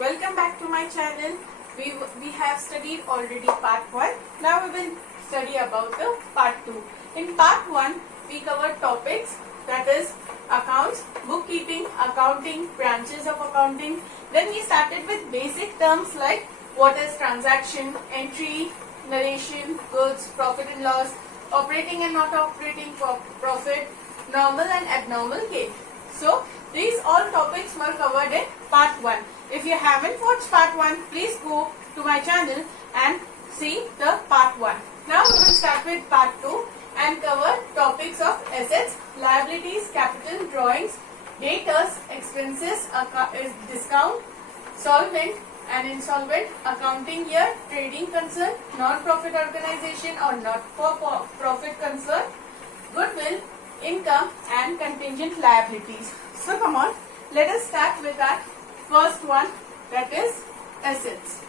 Welcome back to my channel. We have studied already part 1. Now we will study about the part 2. In part 1 we covered topics, that is accounts, bookkeeping, accounting, branches of accounting. Then we started with basic terms like what is transaction, entry, narration, goods, profit and loss, operating and not operating profit, normal and abnormal gain. So these all topics were covered in part 1. If you haven't watched part 1, please go to my channel and see the part 1. Now we will start with part 2 and cover topics of assets, liabilities, capital, drawings, debtors, expenses, discount, solvent and insolvent, accounting year, trading concern, non-profit organization or not-for-profit concern, goodwill, income and contingent liabilities. So come on, let us start with our first one, that is assets.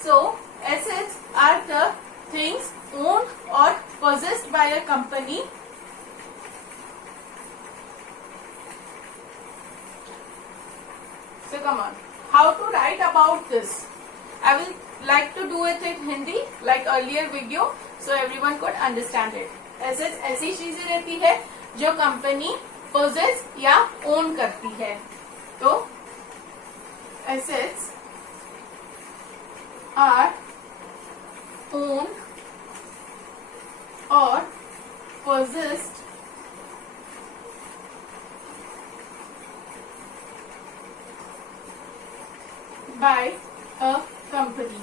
So assets are the things owned or possessed by a company So come on, how to write about this? I will like to do it in Hindi like earlier video so everyone could understand it. Assets ऐसी चीजें रहती है जो company possess या own करती है. तो assets are owned or possessed by a company.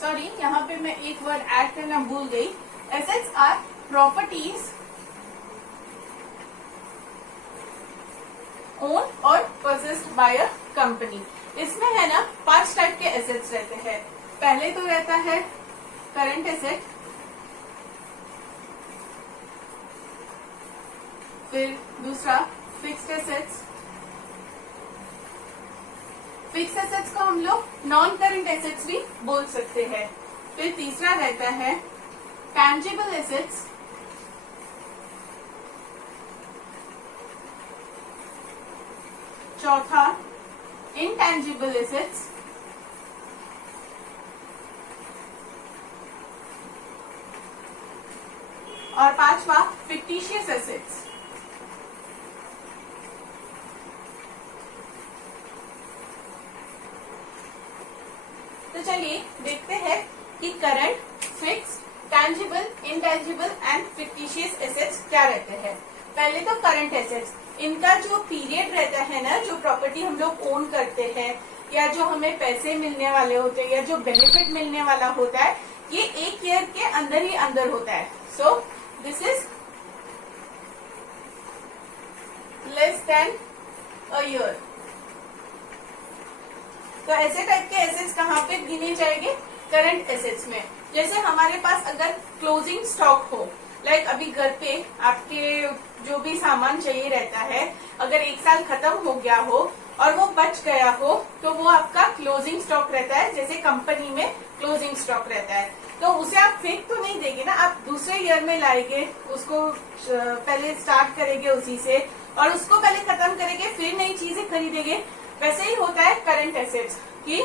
Sorry, यहाँ पे मैं एक वर्ड ऐड करना भूल गई. Assets are properties owned or possessed by a company. इसमें है ना 5 टाइप के एसेट्स रहते हैं. पहले तो रहता है करंट एसेट, फिर दूसरा फिक्स्ड एसेट्स. फिक्स एसेट्स को हम लोग नॉन करंट एसेट्स भी बोल सकते हैं. फिर तीसरा रहता है टैंजिबल एसेट्स, चौथा इनटैंजिबल एसेट्स, और पांचवा फिक्टिशियस एसेट्स. तो चलिए देखते हैं कि current, fix, tangible, intangible and fictitious assets क्या रहते हैं. पहले तो करंट एसेट्स, इनका जो पीरियड रहता है ना, जो प्रॉपर्टी हम लोग ओन करते हैं या जो हमें पैसे मिलने वाले होते हैं या जो बेनिफिट मिलने वाला होता है, ये 1 ईयर के अंदर ही अंदर होता है. So this is less than a year. तो ऐसे टाइप के एसेट्स कहाँ पे गिने जाएंगे? करंट एसेट्स में. जैसे हमारे पास अगर क्लोजिंग स्टॉक हो, लाइक अभी घर पे आपके जो भी सामान चाहिए रहता है, अगर 1 साल खत्म हो गया हो और वो बच गया हो तो वो आपका क्लोजिंग स्टॉक रहता है. जैसे कंपनी में क्लोजिंग स्टॉक रहता है, तो उसे आप फेंक तो नहीं देंगे ना, आप दूसरे ईयर में लाएंगे, उसको पहले स्टार्ट करेंगे उसी से और उसको पहले खत्म करेंगे, फिर नई चीजें खरीदेंगे. वैसे ही होता है करंट एसेट्स की.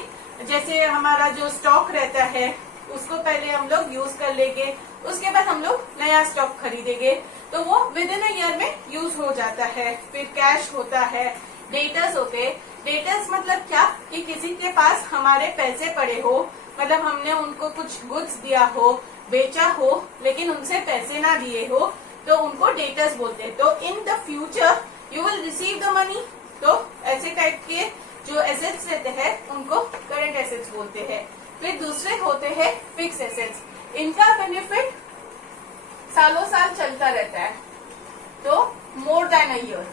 जैसे हमारा जो स्टॉक रहता है उसको पहले हम लोग यूज कर लेंगे, उसके बाद हम लोग नया स्टॉक खरीदेंगे, तो वो विद इन अ ईयर में यूज हो जाता है. फिर कैश होता है, डेटर्स होते हैं. डेटर्स मतलब क्या कि किसी के पास हमारे पैसे पड़े हो, मतलब हमने उनको कुछ गुड्स दिया हो, बेचा हो, लेकिन उनसे पैसे ना दिए हो, तो उनको डेटर्स बोलते हैं. तो in the future you will receive the money. तो ऐसे टाइप के जो एसेट्स रहते हैं उनको करंट एसेट्स बोलते हैं. फिर दूसरे होते हैं फिक्स एसेट्स. इनका बेनिफिट सालों साल चलता रहता है, तो मोर देन अ ईयर.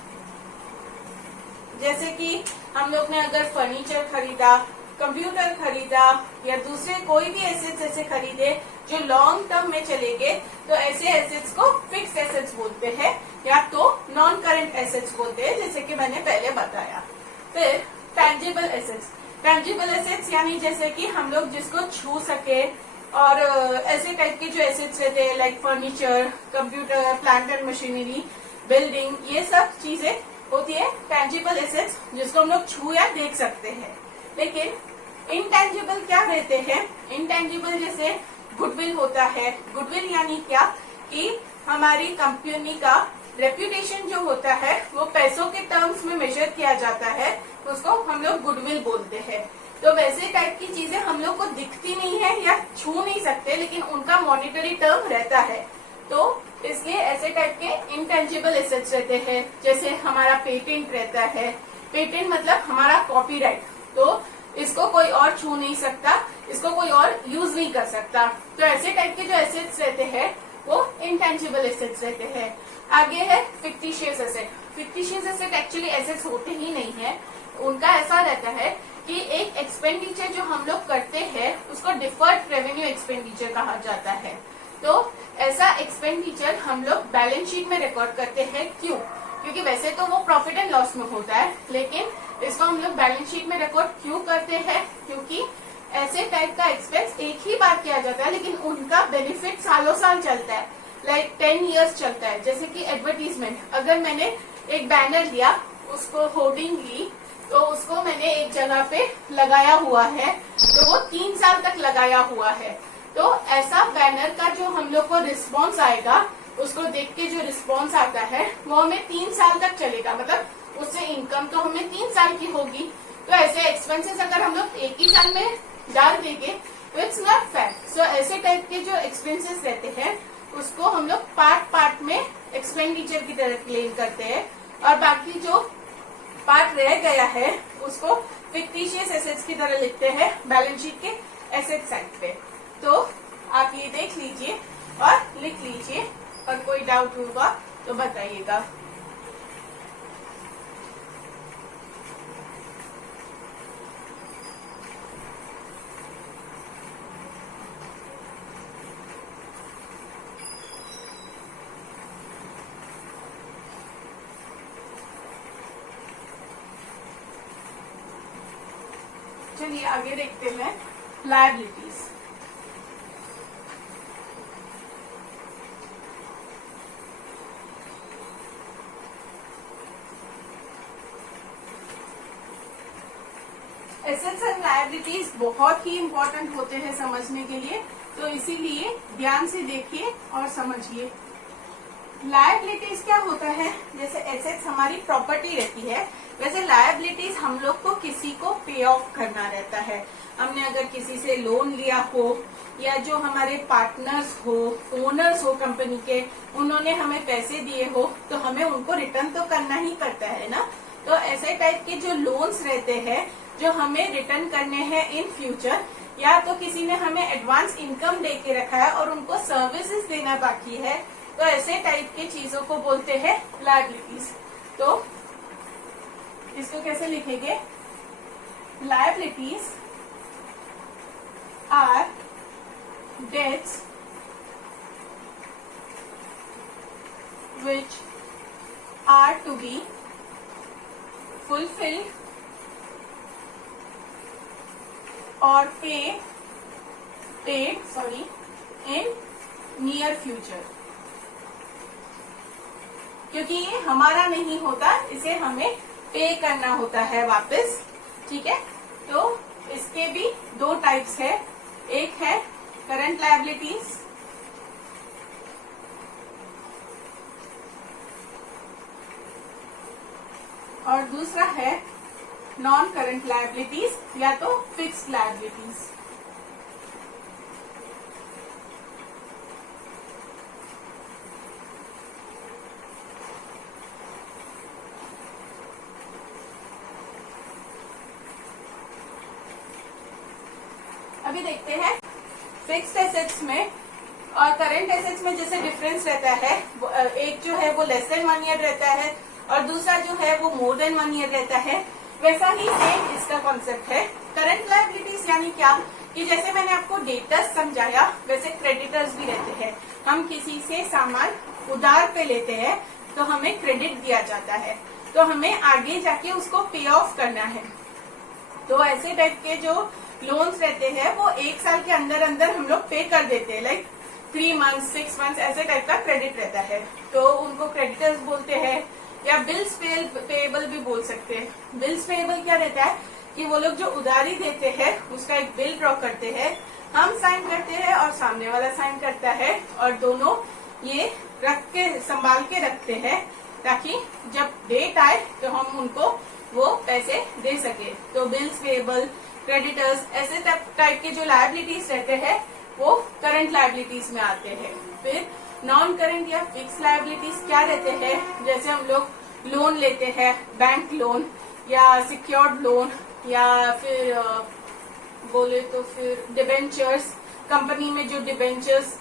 जैसे कि हम लोग ने अगर फर्नीचर खरीदा, कंप्यूटर खरीदा या दूसरे कोई भी एसेट्स ऐसे खरीदे जो लॉन्ग टर्म में चलेंगे, तो ऐसे एसेट्स को फिक्स्ड एसेट्स बोलते हैं या तो नॉन करंट एसेट्स बोलते हैं, जैसे कि मैंने पहले बताया. फिर टैंजिबल एसेट्स. टैंजिबल एसेट्स यानी जैसे कि हम लोग जिसको छू सके और ऐसे टाइप के जो एसेट्स रहते हैं like furniture, computer, plant and machinery, building, ये सब चीजें होती है टेंजिबल एसेट्स, जिसको हम लोग छू या देख सकते हैं। लेकिन इनटेंजिबल क्या रहते हैं? इनटेंजिबल जैसे गुडविल होता है। गुडविल यानी क्या कि हमारी कंपनी का रेप्यूटेशन जो होता है वो पैसों के टर्म्स में मेजर किया जाता है, उसको हम लोग गुडविल बोलते हैं। तो वैसे टाइप की चीजें हम लोग को दिखती नहीं है या छू नहीं सकते, लेकिन उनका मॉनिटरी टर्म रहता है। तो इसलिए ऐसे टाइप के इनटेंजिबल एसेट्स रहते हैं। जैसे हमारा पेटेंट रहता है। पेटेंट मतलब हमारा कॉपीराइट, तो इसको कोई और छू नहीं सकता, इसको कोई और यूज नहीं कर सकता। तो ऐसे टाइप के जो एसेट्स रहते हैं वो इनटेंजिबल एसेट्स रहते हैं। आगे है fictitious asset. Fictitious asset actually assets होते ही नहीं है। उनका ऐसा रहता है कि एक एक्सपेंडिचर जो हम लोग करते हैं उसको डिफर्ड रेवेन्यू एक्सपेंडिचर कहा जाता है। तो ऐसा एक्सपेंडिचर हम लोग बैलेंस शीट में रिकॉर्ड करते हैं। क्यों? क्योंकि वैसे तो वो प्रॉफिट एंड लॉस में होता है, लेकिन इसको हम लोग बैलेंस शीट में रिकॉर्ड क्यों करते हैं? क्योंकि ऐसे टाइप का एक्सपेंस एक ही बार किया जाता है, लेकिन उनका बेनिफिट सालों साल चलता है, लाइक 10 years चलता है। जैसे कि एडवर्टीजमेंट, अगर मैंने एक बैनर लिया, उसको होर्डिंग ली, तो उसको मैंने एक जगह पे लगाया हुआ है, तो वो 3 साल तक लगाया हुआ है। तो ऐसा बैनर का जो हम लोग को रिस्पॉन्स आएगा, उसको देख के जो रिस्पॉन्स आता है वो हमें 3 साल तक चलेगा, मतलब उससे इनकम तो हमें 3 साल की होगी। तो ऐसे एक्सपेंसेस अगर हम लोग एक ही साल में डाल देंगे तो इट्स नॉट फेयर। सो ऐसे टाइप के जो एक्सपेंसेस रहते हैं उसको हम लोग पार्ट में एक्सपेंडिचर की तरह क्लेम करते हैं, और बाकी जो पार्ट रह गया है उसको फिक्टिशियस एसेट्स की तरह लिखते हैं बैलेंस शीट के एसेट साइड पे। तो आप ये देख लीजिए और लिख लीजिए, और कोई डाउट होगा तो बताइएगा। चलिए आगे देखते हैं लायबिलिटीज। एसेट्स एंड लायबिलिटीज बहुत ही इम्पोर्टेंट होते हैं समझने के लिए, तो इसीलिए ध्यान से देखिए और समझिए। लायबिलिटीज क्या होता है? जैसे एसेट्स हमारी प्रॉपर्टी रहती है, वैसे लायबिलिटीज हम लोग को किसी को पे ऑफ करना रहता है। हमने अगर किसी से लोन लिया हो, या जो हमारे पार्टनर्स हो, ओनर्स हो कंपनी के, उन्होंने हमें पैसे दिए हो, तो हमें उनको रिटर्न तो करना ही पड़ता है ना। तो ऐसे टाइप के जो लोन्स रहते हैं जो हमें रिटर्न करने हैं इन फ्यूचर, या तो किसी ने हमें एडवांस इनकम दे के रखा है और उनको सर्विसेज देना बाकी है, तो ऐसे टाइप की चीजों को बोलते हैं लायबिलिटीज। तो इसको कैसे लिखेंगे? Liabilities are debts which are to be fulfilled or paid in near future। क्योंकि ये हमारा नहीं होता, इसे हमें पे करना होता है वापस। ठीक है, तो इसके भी 2 टाइप्स है। एक है करंट लायबिलिटीज, और दूसरा है नॉन करंट लायबिलिटीज या तो फिक्स्ड लायबिलिटीज। अभी देखते हैं फिक्स्ड एसेट्स में और करंट एसेट्स में जैसे डिफरेंस रहता है, एक जो है वो लेस देन 1 ईयर रहता है और दूसरा जो है वो मोर देन 1 ईयर रहता है। वैसा ही सेम इसका कॉन्सेप्ट है। करंट लायबिलिटीज यानी क्या कि जैसे मैंने आपको डेटर्स समझाया, वैसे क्रेडिटर्स भी रहते हैं। हम किसी से सामान उधार पे लेते हैं तो हमें क्रेडिट दिया जाता है, तो हमें आगे जाके उसको पे ऑफ करना है। तो ऐसे टाइप के जो लोन्स रहते हैं वो 1 साल के अंदर अंदर हम लोग पे कर देते हैं, लाइक 3 months 6 months ऐसे टाइप का क्रेडिट रहता है, तो उनको क्रेडिटर्स बोलते हैं। या बिल्स पेएबल भी बोल सकते हैं। बिल्स पेएबल क्या रहता है कि वो लोग जो उधारी देते हैं उसका एक बिल ड्रॉ करते हैं, हम साइन करते हैं और सामने वाला साइन करता है, और दोनों ये रख के संभाल के रखते हैं ताकि जब डेट आए तो हम उनको वो पैसे दे सके। तो बिल्स पेएबल, क्रेडिटर्स, ऐसे टाइप के जो लायबिलिटीज रहते हैं वो करंट लायबिलिटीज में आते हैं। फिर नॉन करंट या फिक्स लायबिलिटीज क्या रहते हैं, जैसे हम लोग लोन लेते हैं, बैंक लोन या सिक्योर्ड लोन, या फिर बोले तो फिर डिबेंचर्स, कंपनी में जो डिबेंचर्स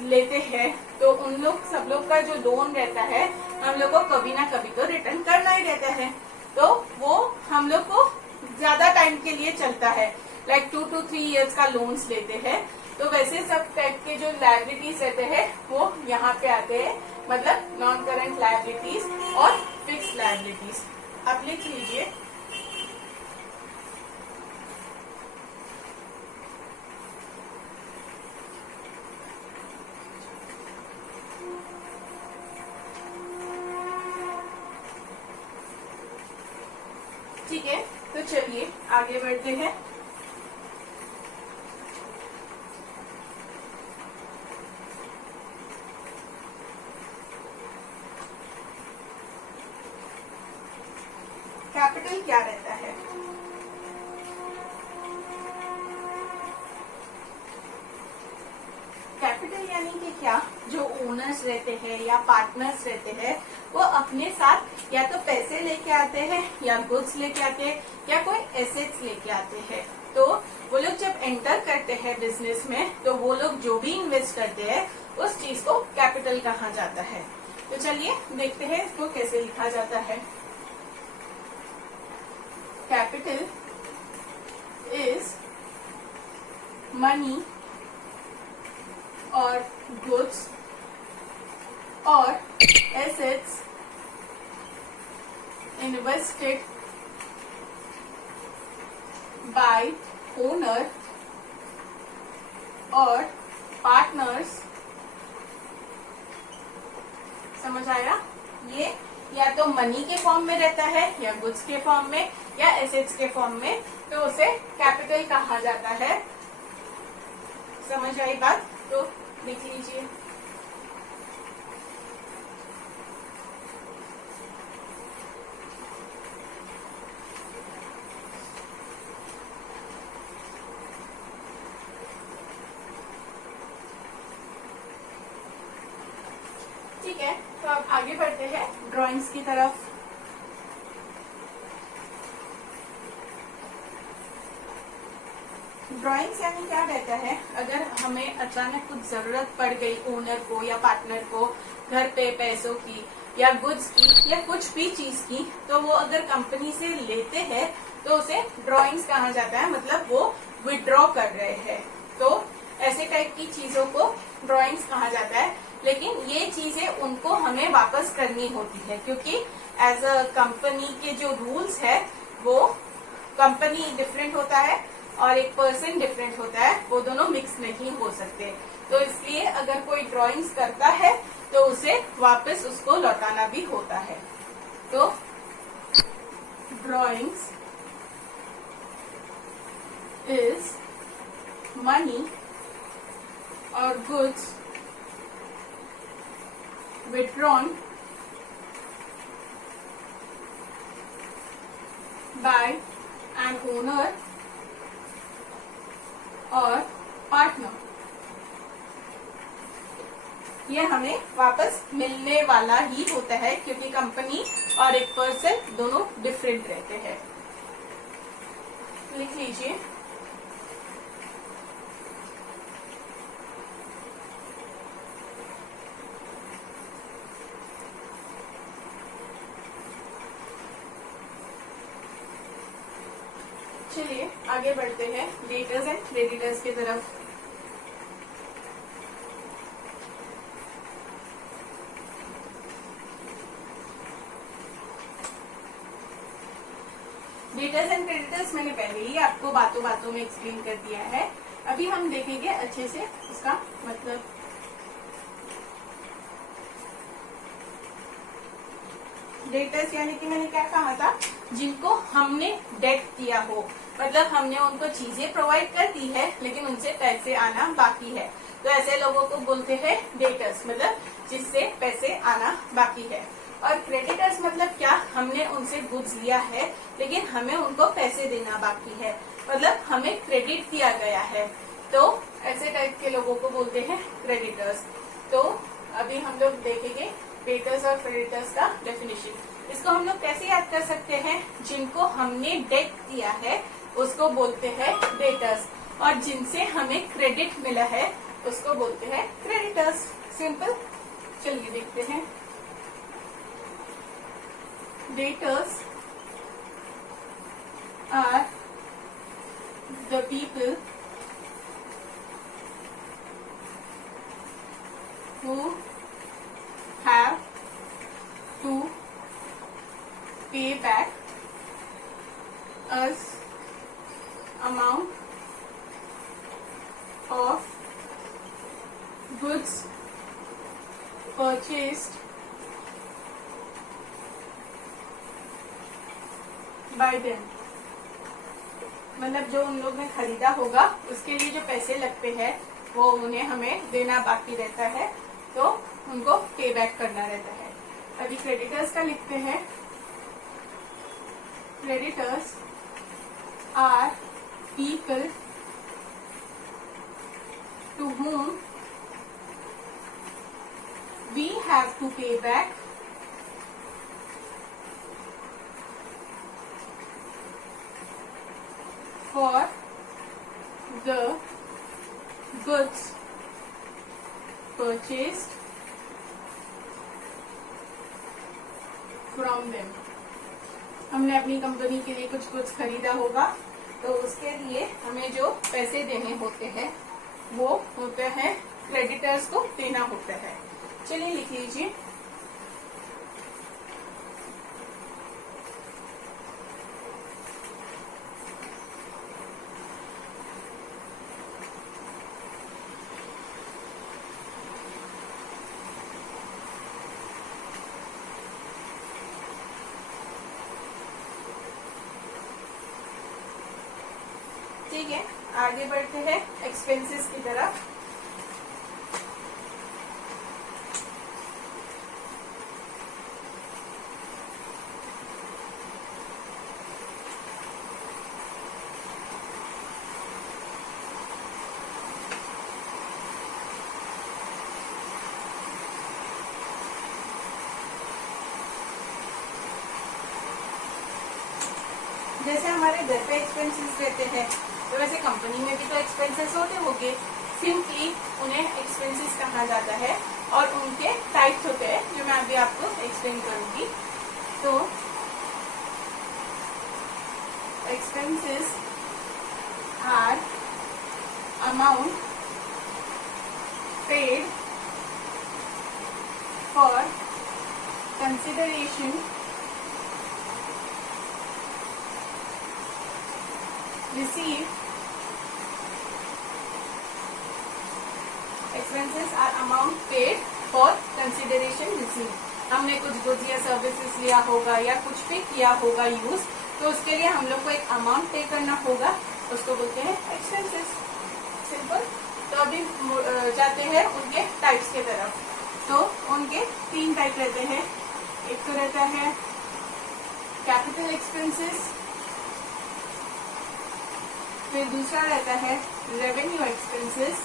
लेते हैं तो उन लोग सब लोग का जो लोन रहता है हम लोग को कभी ना कभी तो रिटर्न करना ही रहता है, तो वो हम लोग को ज्यादा टाइम के लिए चलता है, लाइक 2 to 3 years का लोन्स लेते हैं। तो वैसे सब टाइप के जो लायबिलिटीज रहते हैं वो यहाँ पे आते हैं, मतलब नॉन करंट लायबिलिटीज और फिक्स लायबिलिटीज। आप लिख लीजिए। ठीक है, तो चलिए आगे बढ़ते हैं। कैपिटल क्या रहता है? कैपिटल यानी कि क्या, जो ओनर्स रहते हैं या पार्टनर्स रहते हैं वो अपने साथ या तो पैसे लेके आते हैं या गुड्स लेके आते हैं या कोई एसेट्स लेके आते हैं। तो वो लोग जब एंटर करते हैं बिजनेस में तो वो लोग जो भी इन्वेस्ट करते हैं उस चीज को कैपिटल कहा जाता है। तो चलिए देखते हैं इसको कैसे लिखा जाता है। कैपिटल इज मनी और गुड्स और एसेट्स इन्वेस्टेड बाय ओनर और पार्टनर्स। समझ आया? ये या तो मनी के फॉर्म में रहता है या गुड्स के फॉर्म में या एसेट्स के फॉर्म में, तो उसे कैपिटल कहा जाता है। समझ आई बात? तो लिख लीजिए। ठीक है, तो अब आगे बढ़ते हैं ड्राइंग्स की तरफ। ड्राइंग्स यानी क्या रहता है, अगर हमें अचानक कुछ जरूरत पड़ गई ओनर को या पार्टनर को घर पे पैसों की या गुड्स की या कुछ भी चीज की, तो वो अगर कंपनी से लेते हैं तो उसे ड्राइंग्स कहा जाता है, मतलब वो विड्रॉ कर रहे हैं। तो ऐसे टाइप की चीजों को ड्राइंग्स कहा जाता है। लेकिन ये चीजें उनको हमें वापस करनी होती है, क्योंकि एज अ कंपनी के जो रूल्स है वो कंपनी डिफरेंट होता है और एक पर्सन डिफरेंट होता है, वो दोनों मिक्स नहीं हो सकते। तो इसलिए अगर कोई ड्राइंग्स करता है तो उसे वापस उसको लौटाना भी होता है। तो ड्राइंग्स इज मनी और goods withdrawn by an owner और पार्टनर। ये हमें वापस मिलने वाला ही होता है, क्योंकि कंपनी और एक पर्सन दोनों डिफरेंट रहते हैं। लिख लीजिए। चलिए आगे बढ़ते हैं डेटर्स एंड क्रेडिटर्स की तरफ। डेटर्स एंड क्रेडिटर्स मैंने पहले ही आपको बातों बातों में एक्सप्लेन कर दिया है। अभी हम देखेंगे अच्छे से उसका मतलब। डेटर्स यानी कि मैंने क्या कहा था, जिनको हमने डेट दिया हो, मतलब हमने उनको चीजें प्रोवाइड कर दी है लेकिन उनसे पैसे आना बाकी है, तो ऐसे लोगों को बोलते हैं डेटर्स, मतलब जिससे पैसे आना बाकी है। और क्रेडिटर्स मतलब क्या, हमने उनसे गुड्स लिया है लेकिन हमें उनको पैसे देना बाकी है, मतलब हमें क्रेडिट दिया गया है, तो ऐसे टाइप के लोगों को बोलते हैं क्रेडिटर्स। तो अभी हम लोग देखेंगे डेटर्स और क्रेडिटर्स का डेफिनेशन। इसको हम लोग कैसे याद कर सकते हैं, जिनको हमने डेट दिया है उसको बोलते हैं डेटर्स, और जिनसे हमें क्रेडिट मिला है उसको बोलते हैं क्रेडिटर्स। सिंपल। चलिए देखते हैं। Debtors are the people who have to pay back us amount of goods purchased by them, मतलब जो उन लोग ने खरीदा होगा उसके लिए जो पैसे लगते हैं वो उन्हें हमें देना बाकी रहता है, तो उनको पे बैक करना रहता है। अभी क्रेडिटर्स का लिखते हैं। Creditors are people to whom we have to pay back for the goods purchased from them। हमने अपनी कंपनी के लिए कुछ गुड्स खरीदा होगा तो उसके लिए हमें जो पैसे देने होते हैं वो होते हैं क्रेडिटर्स को देना होता है। चलिए लिख लीजिए। ठीक है, आगे बढ़ते हैं एक्सपेंसेस की तरफ। जैसे हमारे घर पे एक्सपेंसेस रहते हैं तो वैसे कंपनी में भी तो एक्सपेंसेस होते होंगे, सिंपली उन्हें एक्सपेंसेस कहा जाता है और उनके टाइप्स होते हैं जो मैं अभी आपको एक्सप्लेन करूंगी। तो expenses are amount paid for consideration received। Expenses are amount paid for consideration received। हमने कुछ गुड्स या सर्विसेज लिया होगा या कुछ भी किया होगा यूज, तो उसके लिए हम लोग को एक अमाउंट पे करना होगा, उसको बोलते हैं एक्सपेंसेस। सिंपल। तो अभी जाते हैं उनके टाइप्स के तरफ। तो उनके 3 टाइप रहते हैं। एक तो रहता है कैपिटल एक्सपेंसेस, फिर दूसरा रहता है रेवेन्यू एक्सपेंसेस,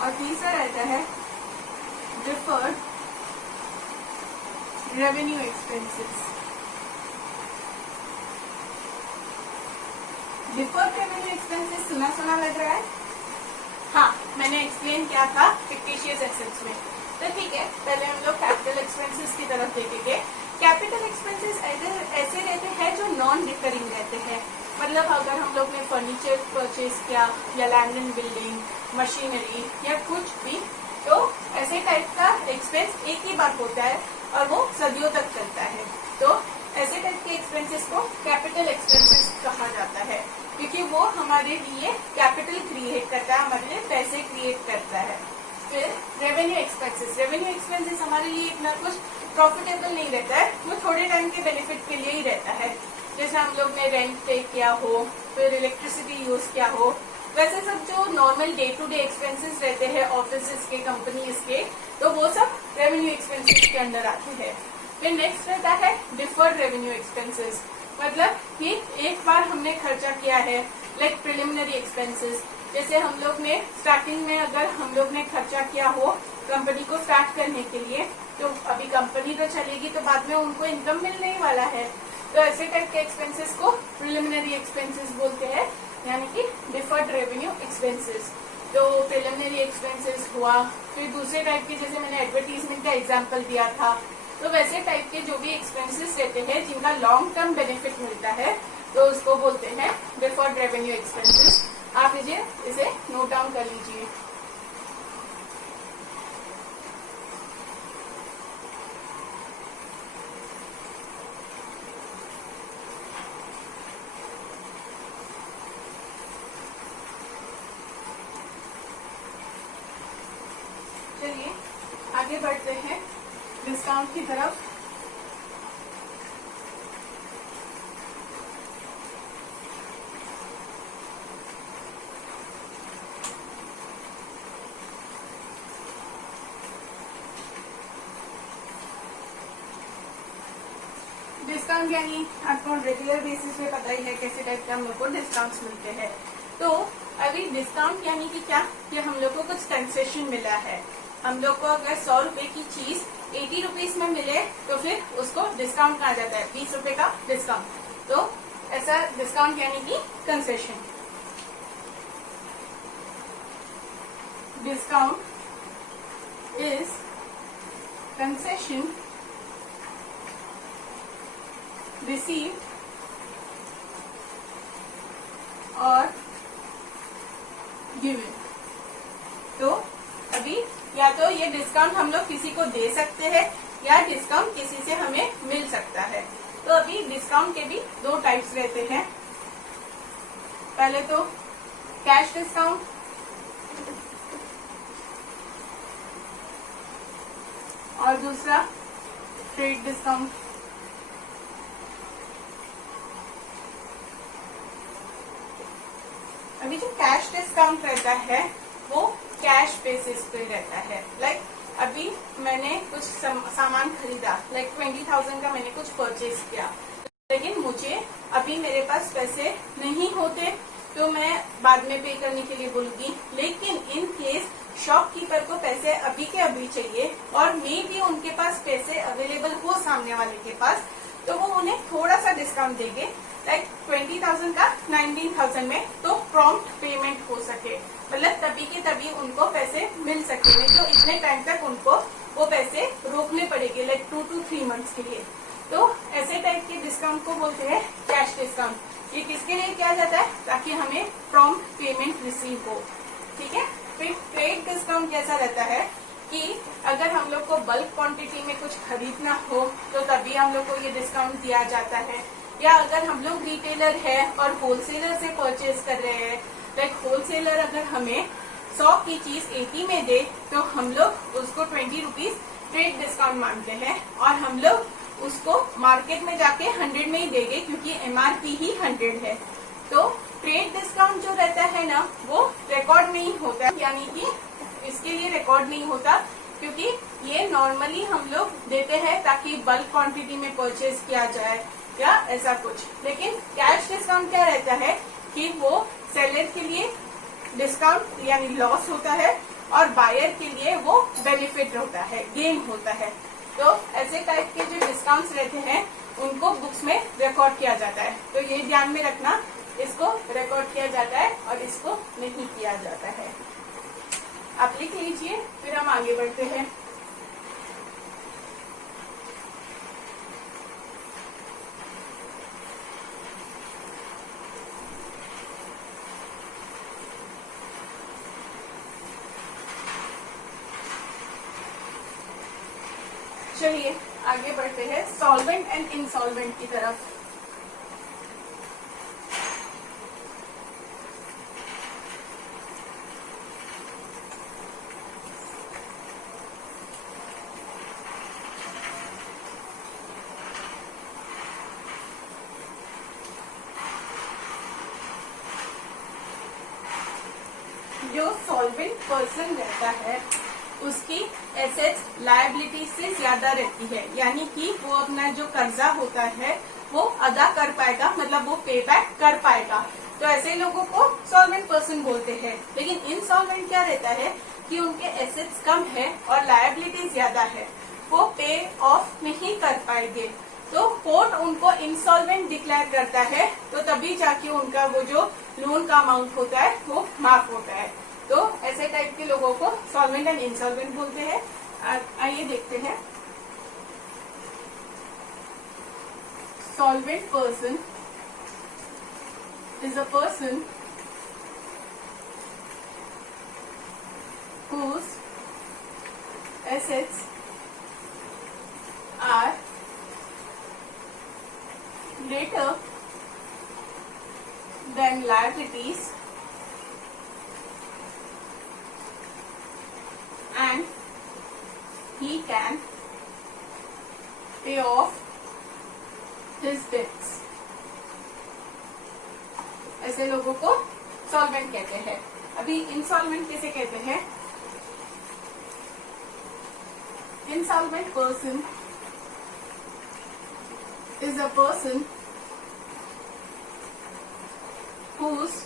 और तीसरा रहता है deferred revenue expenses. Deferred revenue expenses सुना सुना लग रहा है? हाँ, मैंने एक्सप्लेन किया था फिक्टिशियस एसेट्स में। तो ठीक है, पहले हम लोग कैपिटल एक्सपेंसेस की तरफ देखेंगे। कैपिटल एक्सपेंसेस ऐसे रहते हैं जो नॉन रिकरिंग रहते हैं, मतलब अगर हम लोग ने फर्नीचर परचेज किया या लैंड एंड बिल्डिंग, मशीनरी या कुछ भी, तो ऐसे टाइप का एक्सपेंस एक ही बार होता है और वो सदियों तक चलता है। तो ऐसे टाइप के एक्सपेंसेस को कैपिटल एक्सपेंसेस कहा जाता है, क्योंकि वो हमारे लिए कैपिटल क्रिएट करता है, हमारे लिए पैसे क्रिएट करता है। फिर रेवेन्यू एक्सपेंसेस। रेवेन्यू एक्सपेंसेस हमारे लिए इतना कुछ प्रॉफिटेबल नहीं रहता है, वो थोड़े टाइम के बेनिफिट के लिए ही रहता है। जैसे हम लोग ने रेंट पे किया हो, फिर इलेक्ट्रिसिटी यूज किया हो, वैसे सब जो normal day to day expenses रहते हैं ऑफिस के, कंपनीज के, तो वो सब रेवेन्यू एक्सपेंसेस के अंडर आते हैं। फिर नेक्स्ट रहता है डिफर्ड रेवेन्यू एक्सपेंसेस, मतलब कि एक बार हमने खर्चा किया है, लाइक प्रिलिमिनरी एक्सपेंसेस। जैसे हम लोग ने स्टार्टिंग में अगर हम लोग ने खर्चा किया हो कंपनी को स्टार्ट करने के लिए, तो अभी कंपनी तो चलेगी तो बाद में उनको इनकम मिलने ही वाला है, तो ऐसे टाइप के एक्सपेंसेस को प्रिलिमिनरी एक्सपेंसेस बोलते हैं, यानी कि डिफर्ड रेवेन्यू एक्सपेंसेस। तो प्रिलिमिनरी एक्सपेंसेस हुआ। फिर दूसरे टाइप के, जैसे मैंने एडवर्टीजमेंट का एग्जांपल दिया था, तो वैसे टाइप के जो भी एक्सपेंसेस रहते हैं जिनका लॉन्ग टर्म बेनिफिट मिलता है, तो उसको बोलते हैं डिफर्ड रेवेन्यू एक्सपेंसेस। आप इसे नोट डाउन कर लीजिए। चलिए आगे बढ़ते हैं डिस्काउंट की तरफ। डिस्काउंट यानी आपको रेगुलर बेसिस पे पता ही है कैसे टाइप के हम लोग को डिस्काउंट्स मिलते हैं। तो अभी डिस्काउंट यानी कि क्या, कि हम लोग को कुछ कंसेशन मिला है। हम लोग को अगर 100 रुपए की चीज 80 रुपीज में मिले तो फिर उसको डिस्काउंट कहा जाता है, 20 रुपए का डिस्काउंट। तो ऐसा डिस्काउंट यानी कि concession. Discount is concession received और given। तो अभी या तो ये डिस्काउंट हम लोग किसी को दे सकते हैं या डिस्काउंट किसी से हमें मिल सकता है। तो अभी डिस्काउंट के भी दो टाइप्स रहते हैं। पहले तो कैश डिस्काउंट और दूसरा ट्रेड डिस्काउंट। अभी जो कैश डिस्काउंट रहता है वो कैश बेसिस पे रहता है। लाइक अभी मैंने कुछ सामान खरीदा, लाइक 20,000 का मैंने कुछ परचेज किया, लेकिन मुझे अभी मेरे पास पैसे नहीं होते तो मैं बाद में पे करने के लिए बोलूंगी। लेकिन इन केस शॉपकीपर को पैसे अभी के अभी चाहिए और मे भी उनके पास पैसे अवेलेबल हो सामने वाले के पास, तो वो उन्हें थोड़ा सा डिस्काउंट देंगे, लाइक 20,000 का 19,000 में, तो प्रॉम्प्ट पेमेंट हो सके, मतलब तभी के तभी उनको पैसे मिल सके। नहीं तो इतने टाइम तक उनको वो पैसे रोकने पड़ेंगे, लाइक 2 to 3 मंथ्स के लिए। तो ऐसे टाइप के डिस्काउंट को बोलते हैं कैश डिस्काउंट। ये किसके लिए किया जाता है, ताकि हमें प्रॉम्प्ट पेमेंट रिसीव हो। ठीक है। फिर ट्रेड डिस्काउंट कैसा रहता है कि अगर हम लोग को बल्क क्वांटिटी में कुछ खरीदना हो तो तभी हम लोग को ये डिस्काउंट दिया जाता है। या अगर हम लोग रिटेलर है और होलसेलर से परचेज कर रहे हैं, लाइक होलसेलर अगर हमें 100 की चीज 80 में दे तो हम लोग उसको 20 रुपीज ट्रेड डिस्काउंट मानते हैं और हम लोग उसको मार्केट में जाके 100 में ही देंगे क्योंकि MRP ही 100 है। तो ट्रेड डिस्काउंट जो रहता है ना वो रिकॉर्ड नहीं होता, यानी कि इसके लिए रिकॉर्ड नहीं होता क्योंकि ये नॉर्मली हम लोग देते हैं ताकि बल्क क्वांटिटी में परचेज किया जाए या ऐसा कुछ। लेकिन कैश डिस्काउंट क्या रहता है कि वो सेलर के लिए डिस्काउंट यानी लॉस होता है और बायर के लिए वो बेनिफिट होता है, गेन होता है। तो ऐसे टाइप के जो डिस्काउंट्स रहते हैं उनको बुक्स में रिकॉर्ड किया जाता है। तो ये ध्यान में रखना, इसको रिकॉर्ड किया जाता है और इसको नहीं किया जाता है। आप लिख लीजिए, फिर हम आगे बढ़ते हैं। चलिए आगे बढ़ते हैं सॉल्वेंट एंड इंसॉल्वेंट की तरफ। जो सॉल्वेंट पर्सन रहता है उसकी एसेट्स लायबिलिटी से ज्यादा रहती है, यानी कि वो अपना जो कर्जा होता है वो अदा कर पाएगा, मतलब वो पे बैक कर पाएगा। तो ऐसे लोगों को सॉल्वेंट पर्सन बोलते हैं। लेकिन इनसॉल्वेंट क्या रहता है कि उनके एसेट्स कम है और लायबिलिटी ज्यादा है, वो पे ऑफ नहीं कर पाएंगे, तो कोर्ट उनको इंसॉल्वेंट डिक्लेयर करता है, तो तभी जाके उनका वो जो लोन का अमाउंट होता है वो माफ होता है। तो ऐसे टाइप के लोगों को सॉल्वेंट एंड इंसॉल्वेंट बोलते हैं। आइए देखते हैं। Solvent person is a person whose assets are greater than liabilities and he can pay off his debts। ऐसे लोगों को सॉल्वेंट कहते हैं। अभी इंसॉल्वेंट किसे कहते हैं? Insolvent person is a person whose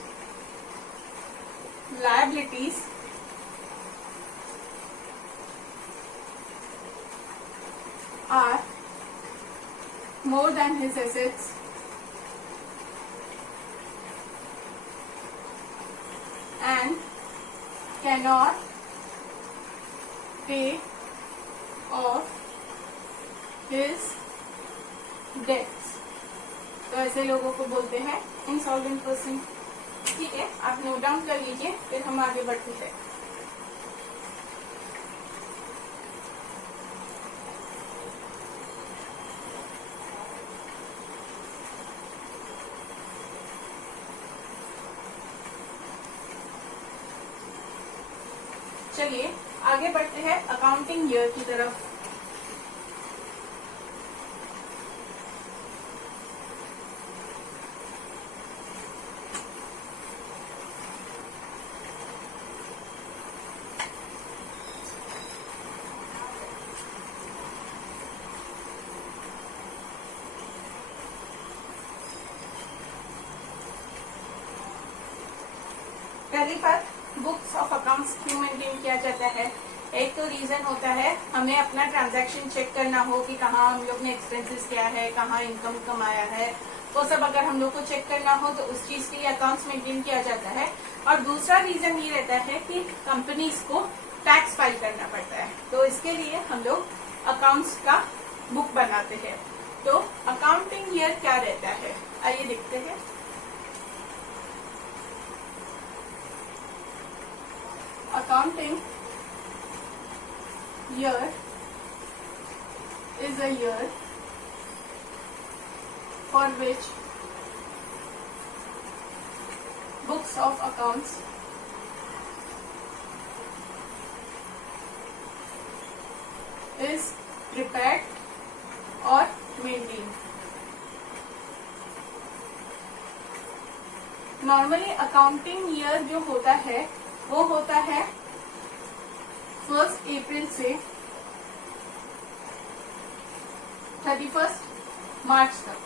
liabilities are more than his assets and cannot pay of his debts। तो ऐसे लोगों को बोलते हैं इंसॉल्वेंट पर्सन। ठीक है, आप नोट डाउन कर लीजिए, फिर हम आगे बढ़ते हैं। चलिए आगे बढ़ते हैं अकाउंटिंग ईयर की तरफ। पहली बात, बुक्स ऑफ अकाउंट्स क्यों मेंटेन किया जाता है? एक तो रीजन होता है हमें अपना ट्रांजैक्शन चेक करना हो कि कहाँ हम लोग ने एक्सपेंसेस किया है, कहाँ इनकम कमाया है, वो सब अगर हम लोग को चेक करना हो तो उस चीज के लिए अकाउंट्स मेंटेन किया जाता है। और दूसरा रीजन ये रहता है कि कंपनीज को टैक्स फाइल करना पड़ता है, तो इसके लिए हम लोग अकाउंट्स का बुक बनाते हैं। तो अकाउंटिंग ईयर क्या रहता है, आइए देखते हैं। Accounting year is a year for which books of accounts is prepared or maintained। Normally accounting year जो होता है वो होता है 1 अप्रैल से 31 मार्च तक।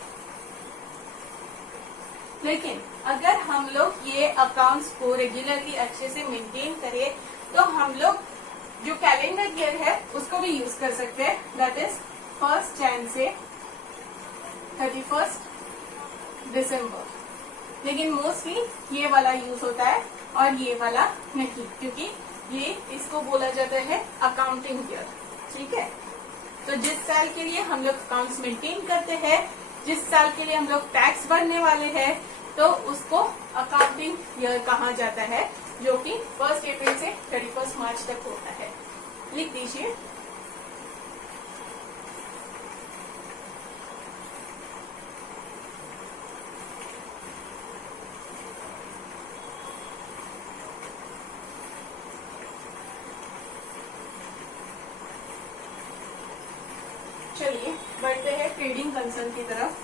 लेकिन अगर हम लोग ये अकाउंट्स को रेगुलरली अच्छे से मेंटेन करें तो हम लोग जो कैलेंडर ईयर है उसको भी यूज कर सकते हैं, दैट इज 1 जनवरी से 31 दिसंबर। लेकिन मोस्टली ये वाला यूज होता है और ये वाला नहीं, क्योंकि ये इसको बोला जाता है अकाउंटिंग ईयर। ठीक है, तो जिस साल के लिए हम लोग अकाउंट्स मेंटेन करते हैं, जिस साल के लिए हम लोग टैक्स भरने वाले हैं, तो उसको अकाउंटिंग ईयर कहा जाता है, जो कि 1 अप्रैल से 31 मार्च तक होता है। लिख दीजिए। चलिए बढ़ते हैं ट्रेडिंग कंसर्न की तरफ।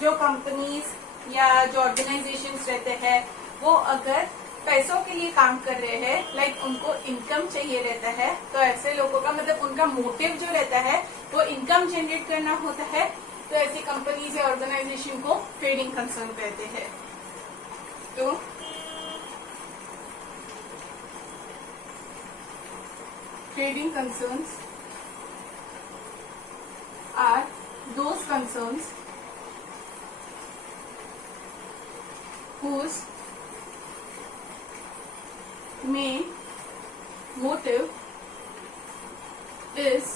जो कंपनीज या जो ऑर्गेनाइजेशंस रहते हैं वो अगर पैसों के लिए काम कर रहे हैं, लाइक उनको इनकम चाहिए रहता है, तो ऐसे लोगों का मतलब उनका मोटिव जो रहता है वो इनकम जनरेट करना होता है, तो ऐसी कंपनीज या ऑर्गेनाइजेशन को ट्रेडिंग कंसर्न कहते हैं। तो trading concerns are those concerns whose main motive is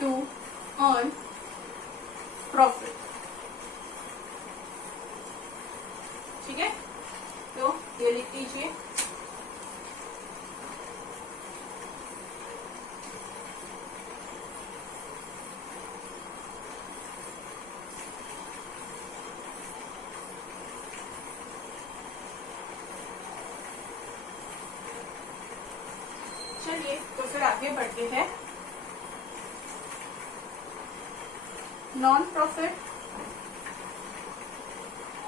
to earn profit। ठीक है, तो ये लिख लीजिए। चलिए तो फिर आगे बढ़ते हैं। नॉन प्रॉफिट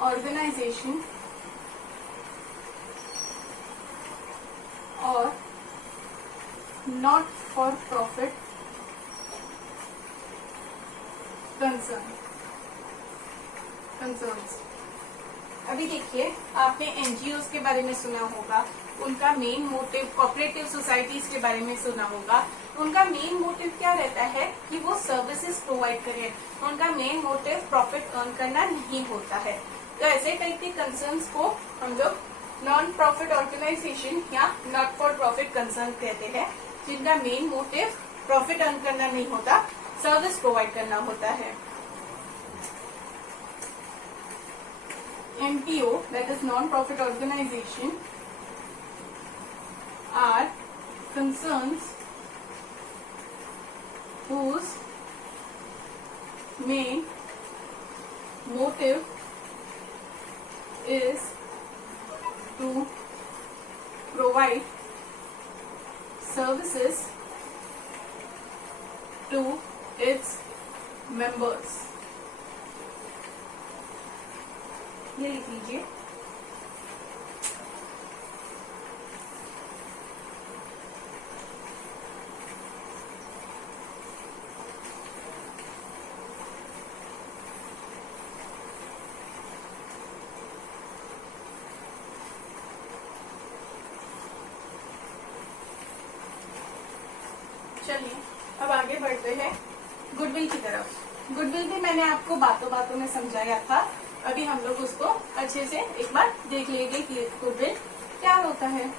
ऑर्गेनाइजेशन और नॉट फॉर प्रॉफिट कंसर्न्स। अभी देखिए, आपने एनजीओज के बारे में सुना होगा, उनका मेन मोटिव, कोऑपरेटिव सोसाइटीज के बारे में सुना होगा। उनका मेन मोटिव क्या रहता है कि वो सर्विसेज प्रोवाइड करें, उनका मेन मोटिव प्रॉफिट अर्न करना नहीं होता है। तो ऐसे टाइप के कंसर्न्स को हम लोग नॉन प्रॉफिट ऑर्गेनाइजेशन या नॉट फॉर प्रॉफिट कंसर्न कहते हैं, जिनका मेन मोटिव प्रॉफिट अर्न करना नहीं होता, सर्विस प्रोवाइड करना होता है। NPO, that is non-profit organization, are concerns whose main motive is to provide services to its members। ये लिख लीजिए। चलिए अब आगे बढ़ते हैं गुडविल की तरफ। गुडविल भी मैंने आपको बातों बातों में समझाया था, अभी हम लोग उसको अच्छे से एक बार देख लेंगे कि गुडविल क्या होता है।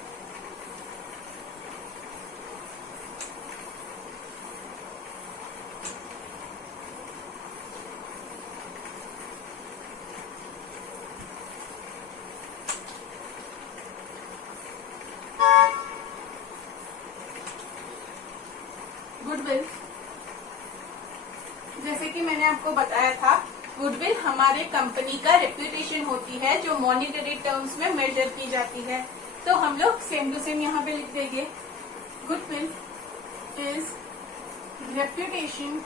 गुडविल, जैसे कि मैंने आपको बताया था, गुडविल हमारे कंपनी का रेप्यूटेशन होती है जो मॉनिटरी टर्म्स में मेजर की जाती है। तो हम लोग सेम टू सेम यहाँ पे लिख देंगे, goodwill is reputation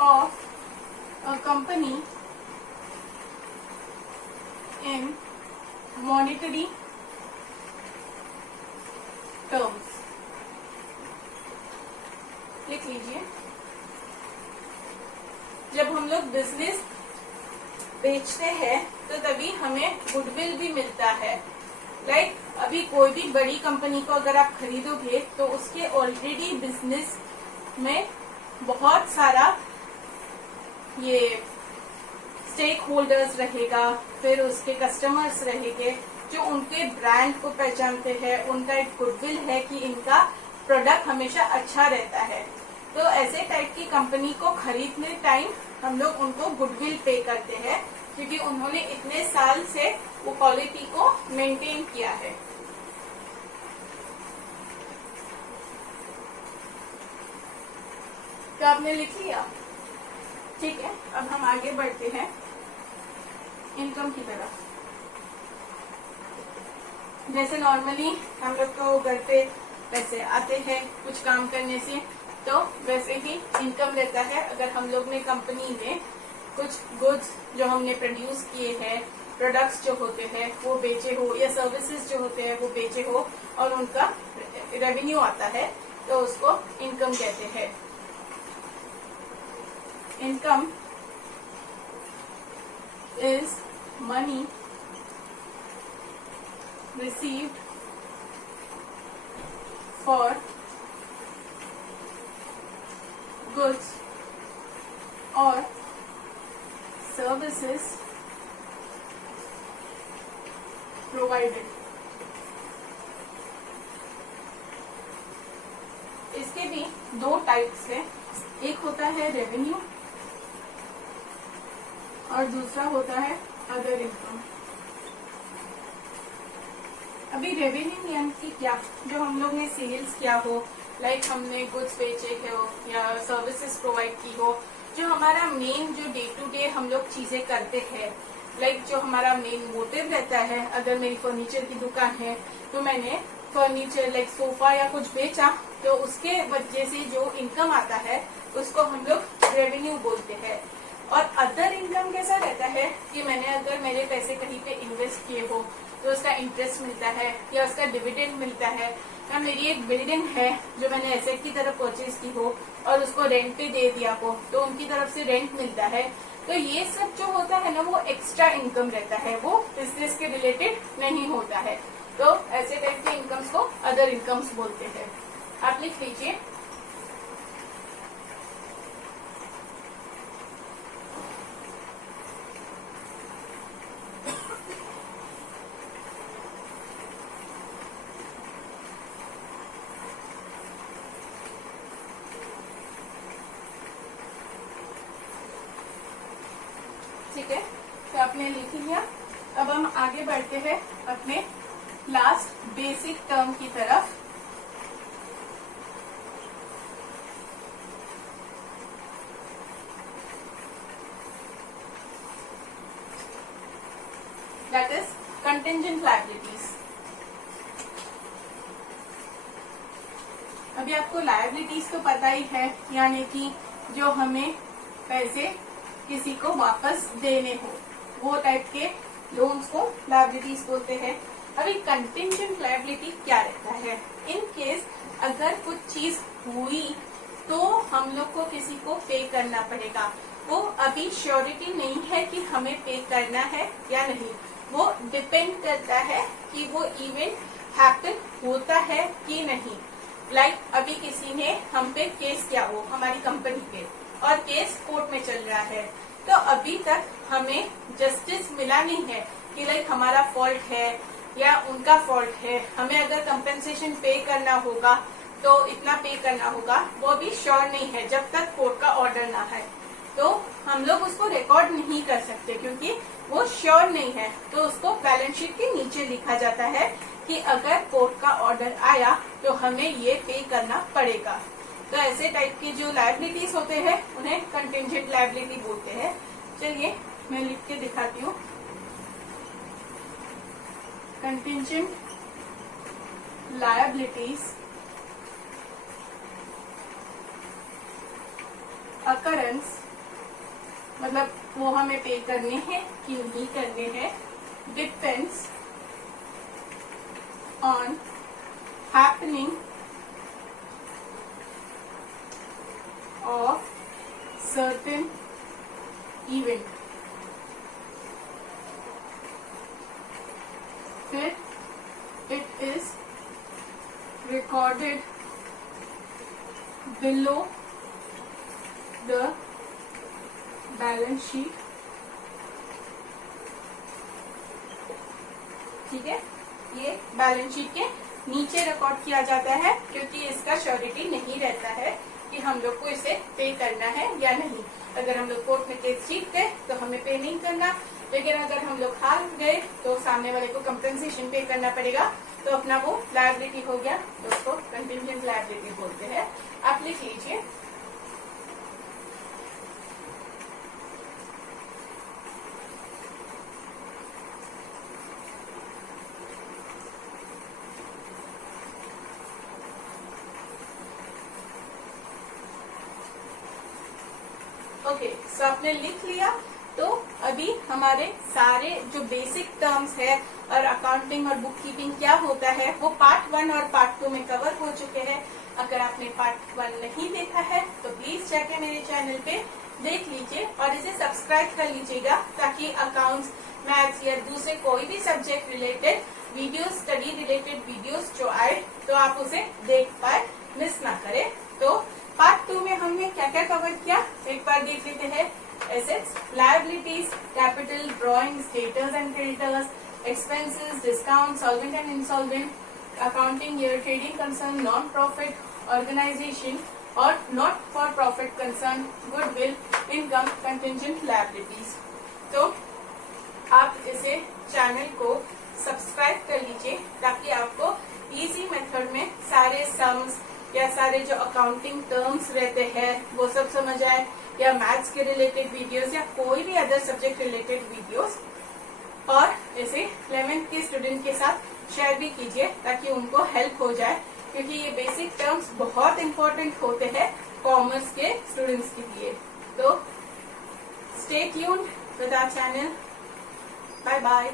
of a company in monetary terms. लिख लीजिए। जब हम लोग बिजनेस बेचते हैं तो तभी हमें गुडविल भी मिलता है। लाइक अभी कोई भी बड़ी कंपनी को अगर आप खरीदोगे तो उसके ऑलरेडी बिजनेस में बहुत सारा ये स्टेक होल्डर्स रहेगा, फिर उसके कस्टमर्स रहेंगे जो उनके ब्रांड को पहचानते हैं, उनका एक गुडविल है कि इनका प्रोडक्ट हमेशा अच्छा रहता है। तो ऐसे टाइप की कंपनी को खरीदने टाइम हम लोग उनको गुडविल पे करते हैं, क्योंकि उन्होंने इतने साल से वो क्वालिटी को मेंटेन किया है। तो आपने लिख लिया, ठीक है। अब हम आगे बढ़ते हैं इनकम की तरफ। जैसे नॉर्मली हम लोग तो घर पे पैसे आते हैं कुछ काम करने से, तो वैसे ही इनकम रहता है अगर हम लोग ने कंपनी में कुछ गुड्स जो हमने प्रोड्यूस किए हैं, प्रोडक्ट्स जो होते हैं वो बेचे हो, या सर्विसेज जो होते हैं वो बेचे हो और उनका रेवेन्यू आता है, तो उसको इनकम कहते हैं। Income is money received for goods or services provided। इसके भी दो टाइप्स है, एक होता है रेवेन्यू और दूसरा होता है अदर इनकम। अभी रेवेन्यू यानी कि क्या, जो हम लोग ने सेल्स किया हो, लाइक हमने गुड्स बेचे हो या सर्विसेज प्रोवाइड की हो, जो हमारा मेन जो डे टू डे हम लोग चीजें करते हैं, लाइक जो हमारा मेन मोटिव रहता है, अगर मेरी फर्नीचर की दुकान है तो मैंने फर्नीचर लाइक सोफा या कुछ बेचा, तो उसके वजह से जो इनकम आता है उसको हम लोग रेवेन्यू बोलते हैं। और अदर इनकम कैसा रहता है कि मैंने अगर मेरे पैसे कहीं पे इन्वेस्ट किए हो तो उसका इंटरेस्ट मिलता है या उसका डिविडेंड मिलता है, या मेरी एक बिल्डिंग है जो मैंने एसेट की तरफ परचेज की हो और उसको रेंट पे दे दिया हो तो उनकी तरफ से रेंट मिलता है, तो ये सब जो होता है ना वो एक्स्ट्रा इनकम रहता है, वो बिजनेस के रिलेटेड नहीं होता है। तो ऐसे टाइप के इनकम्स को अदर इनकम्स बोलते हैं। आप लिख लीजिए ठीक है, तो आपने लिख लिया। अब हम आगे बढ़ते हैं अपने लास्ट बेसिक टर्म की तरफ। That is contingent liabilities. अभी आपको लायबिलिटीज तो पता ही है, यानी कि जो हमें पैसे किसी को वापस देने हो, वो टाइप के लोन्स को लायबिलिटीज बोलते हैं। अभी कंटिंजेंट लायबिलिटी क्या रहता है, इन केस अगर कुछ चीज हुई तो हम लोग को किसी को पे करना पड़ेगा, वो अभी श्योरिटी नहीं है कि हमें पे करना है या नहीं, वो डिपेंड करता है कि वो इवेंट हैपन होता है कि नहीं। लाइक अभी किसी ने हम पे केस किया हो हमारी कंपनी पे और केस कोर्ट में चल रहा है, तो अभी तक हमें जस्टिस मिला नहीं है कि लाइक हमारा फॉल्ट है या उनका फॉल्ट है, हमें अगर कंपेंसेशन पे करना होगा तो इतना पे करना होगा, वो भी श्योर नहीं है जब तक कोर्ट का ऑर्डर ना है। तो हम लोग उसको रिकॉर्ड नहीं कर सकते क्योंकि वो श्योर नहीं है, तो उसको बैलेंस शीट के नीचे लिखा जाता है कि अगर कोर्ट का ऑर्डर आया तो हमें ये पे करना पड़ेगा। तो ऐसे टाइप के जो लायबिलिटीज होते हैं उन्हें कंटिंजेंट लायबिलिटी बोलते हैं। चलिए मैं लिख के दिखाती हूँ। कंटिंजेंट लायबिलिटीज अकरेंस, मतलब वो हमें पे करने हैं कि नहीं करने हैं, depends on happening of certain event। फिर it is recorded below the balance sheet। ठीक है, ये बैलेंस शीट के नीचे रिकॉर्ड किया जाता है क्योंकि इसका श्योरिटी नहीं रहता है कि हम लोग को इसे पे करना है या नहीं। अगर हम लोग कोर्ट में केस जीतते तो हमें पे नहीं करना, लेकिन अगर हम लोग हार गए तो सामने वाले को कंपेंसेशन पे करना पड़ेगा, तो अपना वो लायबिलिटी हो गया, तो उसको कंटिंजेंट लायबिलिटी बोलते हैं। आप लिख लीजिए सो आपने लिख लिया। तो अभी हमारे सारे जो बेसिक टर्म्स है और अकाउंटिंग और बुक कीपिंग क्या होता है वो पार्ट 1 और पार्ट 2 में कवर हो चुके हैं। अगर आपने पार्ट 1 नहीं देखा है तो प्लीज जाके मेरे चैनल पे देख लीजिए और इसे सब्सक्राइब कर लीजिएगा, ताकि अकाउंट्स, मैथ्स या दूसरे कोई भी subject related videos, study related videos जो आए तो आप उसे देख पाए, मिस ना करें। तो पार्ट 2 में हमने क्या क्या कवर किया एक बार देख लेते हैं। Assets, liabilities, capital, drawings, debtors and creditors, expenses, discount, solvent and insolvent, accounting year, trading concern, non profit organisation और not for profit concern, goodwill, income, contingent liabilities. तो आप इसे चैनल को सब्सक्राइब कर लीजिए, ताकि आपको इजी मेथड में सारे सम्स या सारे जो अकाउंटिंग टर्म्स रहते हैं वो सब समझ आए, या मैथ्स के रिलेटेड वीडियोस या कोई भी अदर सब्जेक्ट रिलेटेड वीडियोस। और इसे 11th के स्टूडेंट के साथ शेयर भी कीजिए, ताकि उनको हेल्प हो जाए, क्योंकि ये बेसिक टर्म्स बहुत इंपॉर्टेंट होते हैं कॉमर्स के स्टूडेंट्स के लिए। तो stay tuned with our channel. Bye bye.